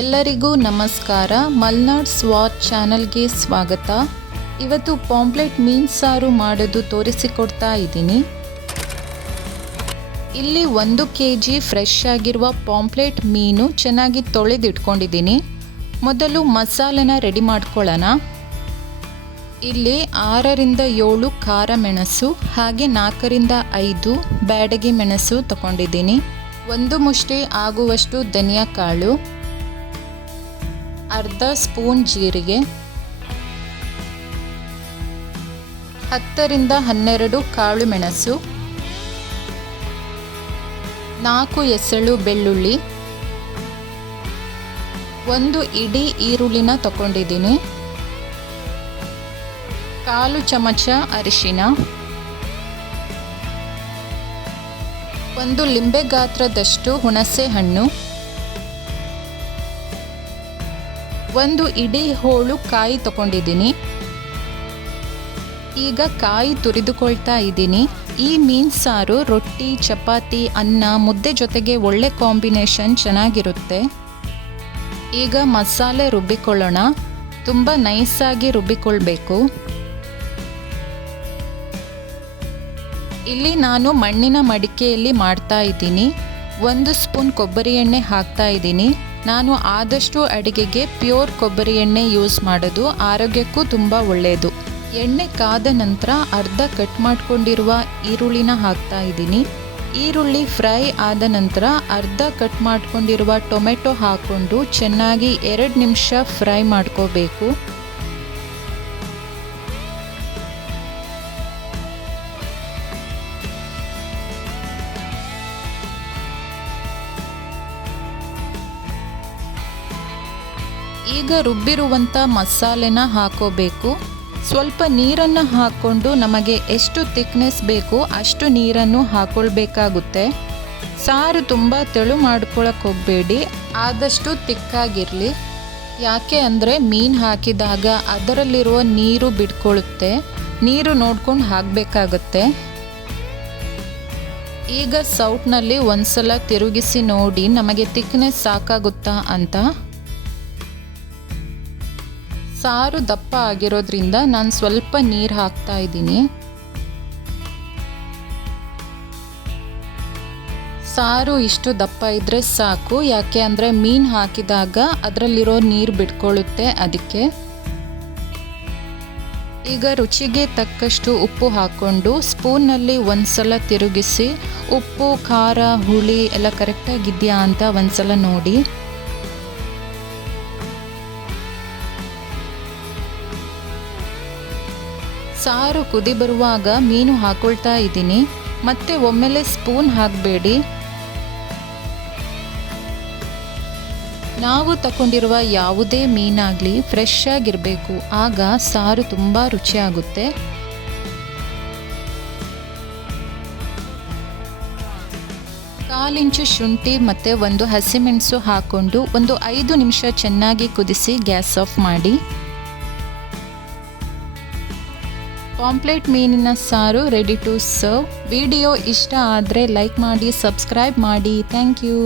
ಎಲ್ಲರಿಗೂ ನಮಸ್ಕಾರ. ಮಲ್ನಾಡ್ ಸ್ವಾಟ್ ಚಾನಲ್ಗೆ ಸ್ವಾಗತ. ಇವತ್ತು ಪಾಂಪ್ಲೆಟ್ ಮೀನು ಸಾರು ಮಾಡೋದು ತೋರಿಸಿಕೊಡ್ತಾ ಇದ್ದೀನಿ. ಇಲ್ಲಿ ಒಂದು ಕೆ ಜಿ ಫ್ರೆಶ್ ಆಗಿರುವ ಪಾಂಪ್ಲೆಟ್ ಮೀನು ಚೆನ್ನಾಗಿ ತೊಳೆದಿಟ್ಕೊಂಡಿದ್ದೀನಿ. ಮೊದಲು ಮಸಾಲೆನ ರೆಡಿ ಮಾಡ್ಕೊಳ್ಳೋಣ. ಇಲ್ಲಿ ಆರರಿಂದ ಏಳು ಖಾರ ಮೆಣಸು, ಹಾಗೆ ನಾಲ್ಕರಿಂದ ಐದು ಬ್ಯಾಡಗಿ ಮೆಣಸು ತಗೊಂಡಿದ್ದೀನಿ. ಒಂದು ಮುಷ್ಟಿ ಆಗುವಷ್ಟು ಧನಿಯಾ ಕಾಳು ಅರ್ಧ ಸ್ಪೂನ್ ಜೀರಿಗೆ, ಹತ್ತರಿಂದ ಹನ್ನೆರಡು ಕಾಳು ಮೆಣಸು, ನಾಲ್ಕು ಎಸಳು ಬೆಳ್ಳುಳ್ಳಿ, ಒಂದು ಇಡೀ ಈರುಳ್ಳಿನ ತಗೊಂಡಿದ್ದೀನಿ. ಕಾಲು ಚಮಚ ಅರಿಶಿನ ಒಂದು ಲಿಂಬೆ ಗಾತ್ರದಷ್ಟು ಹುಣಸೆ ಹಣ್ಣು ಒಂದು ಇಡೀ ಹೋಳು ಕಾಯಿ ತಗೊಂಡಿದ್ದೀನಿ. ಈಗ ಕಾಯಿ ತುರಿದುಕೊಳ್ತಾ ಇದ್ದೀನಿ. ಈ ಮೀನು ಸಾರು ರೊಟ್ಟಿ, ಚಪಾತಿ, ಅನ್ನ, ಮುದ್ದೆ ಜೊತೆಗೆ ಒಳ್ಳೆ ಕಾಂಬಿನೇಷನ್ ಚೆನ್ನಾಗಿರುತ್ತೆ. ಈಗ ಮಸಾಲೆ ರುಬ್ಬಿಕೊಳ್ಳೋಣ. ತುಂಬ ನೈಸಾಗಿ ರುಬ್ಬಿಕೊಳ್ಬೇಕು. ಇಲ್ಲಿ ನಾನು ಮಣ್ಣಿನ ಮಡಿಕೆಯಲ್ಲಿ ಮಾಡ್ತಾ ಇದ್ದೀನಿ. ಒಂದು ಸ್ಪೂನ್ ಕೊಬ್ಬರಿ ಎಣ್ಣೆ ಹಾಕ್ತಾ ಇದ್ದೀನಿ. ನಾನು ಆದಷ್ಟು ಅಡಿಗೆಗೆ ಪ್ಯೂರ್ ಕೊಬ್ಬರಿ ಎಣ್ಣೆ ಯೂಸ್ ಮಾಡೋದು ಆರೋಗ್ಯಕ್ಕೂ ತುಂಬ ಒಳ್ಳೆಯದು ಎಣ್ಣೆ ಕಾದ ನಂತರ ಅರ್ಧ ಕಟ್ ಮಾಡ್ಕೊಂಡಿರುವ ಈರುಳ್ಳಿನ ಹಾಕ್ತಾ ಇದ್ದೀನಿ. ಈರುಳ್ಳಿ ಫ್ರೈ ಆದ ನಂತರ ಅರ್ಧ ಕಟ್ ಮಾಡ್ಕೊಂಡಿರುವ ಟೊಮೆಟೊ ಹಾಕ್ಕೊಂಡು ಚೆನ್ನಾಗಿ ಎರಡು ನಿಮಿಷ ಫ್ರೈ ಮಾಡ್ಕೋಬೇಕು. ಈಗ ರುಬ್ಬಿರುವಂಥ ಮಸಾಲೆನ ಹಾಕೋಬೇಕು. ಸ್ವಲ್ಪ ನೀರನ್ನು ಹಾಕ್ಕೊಂಡು ನಮಗೆ ಎಷ್ಟು ತಿಕ್ನೆಸ್ ಬೇಕು ಅಷ್ಟು ನೀರನ್ನು ಹಾಕ್ಕೊಳ್ಬೇಕಾಗುತ್ತೆ ಸಾರು ತುಂಬ ತೆಳು ಮಾಡ್ಕೊಳಕ್ಕೆ ಹೋಗಬೇಡಿ. ಆದಷ್ಟು ತಿಕ್ಕಾಗಿರಲಿ. ಯಾಕೆ ಅಂದರೆ ಮೀನು ಹಾಕಿದಾಗ ಅದರಲ್ಲಿರುವ ನೀರು ಬಿಟ್ಕೊಳ್ಳುತ್ತೆ ನೀರು ನೋಡ್ಕೊಂಡು ಹಾಕಬೇಕಾಗತ್ತೆ. ಈಗ ಸೌಟ್ನಲ್ಲಿ ಒಂದ್ಸಲ ತಿರುಗಿಸಿ ನೋಡಿ ನಮಗೆ ತಿಕ್ನೆಸ್ ಸಾಕಾಗುತ್ತಾ ಅಂತ. ಸಾರು ದಪ್ಪ ಆಗಿರೋದ್ರಿಂದ ನಾನು ಸ್ವಲ್ಪ ನೀರು ಹಾಕ್ತಾ ಇದ್ದೀನಿ. ಸಾರು ಇಷ್ಟು ದಪ್ಪ ಇದ್ದರೆ ಸಾಕು, ಯಾಕೆ ಅಂದರೆ ಮೀನು ಹಾಕಿದಾಗ ಅದರಲ್ಲಿರೋ ನೀರು ಬಿಟ್ಕೊಳ್ಳುತ್ತೆ ಅದಕ್ಕೆ. ಈಗ ರುಚಿಗೆ ತಕ್ಕಷ್ಟು ಉಪ್ಪು ಹಾಕ್ಕೊಂಡು ಸ್ಪೂನ್ನಲ್ಲಿ ಒಂದ್ಸಲ ತಿರುಗಿಸಿ, ಉಪ್ಪು, ಖಾರ, ಹುಳಿ ಎಲ್ಲ ಕರೆಕ್ಟಾಗಿದೆಯಾ ಅಂತ ಒಂದ್ಸಲ ನೋಡಿ. ಸಾರು ಕುದಿ ಬರುವಾಗ ಮೀನು ಹಾಕೊಳ್ತಾ ಇದ್ದೀನಿ. ಮತ್ತೆ ಒಮ್ಮೆಲೆ ಸ್ಪೂನ್ ಹಾಕಬೇಡಿ. ನಾವು ತಗೊಂಡಿರುವ ಯಾವುದೇ ಮೀನಾಗಲಿ ಫ್ರೆಶ್ ಆಗಿರಬೇಕು. ಆಗ ಸಾರು ತುಂಬ ರುಚಿಯಾಗುತ್ತೆ. ಕಾಲಿಂಚು ಶುಂಠಿ ಮತ್ತು ಒಂದು ಹಸಿಮೆಣಸು ಹಾಕ್ಕೊಂಡು ಒಂದು ಐದು ನಿಮಿಷ ಚೆನ್ನಾಗಿ ಕುದಿಸಿ ಗ್ಯಾಸ್ ಆಫ್ ಮಾಡಿ. ಪಾಂಪ್ಲೆಟ್ ಮೀನಿನ ಸಾರು ರೆಡಿ ಟು ಸರ್ವ್ ವಿಡಿಯೋ ಇಷ್ಟ ಆದರೆ ಲೈಕ್ ಮಾಡಿ ಸಬ್ಸ್ಕ್ರೈಬ್ ಮಾಡಿ. Thank you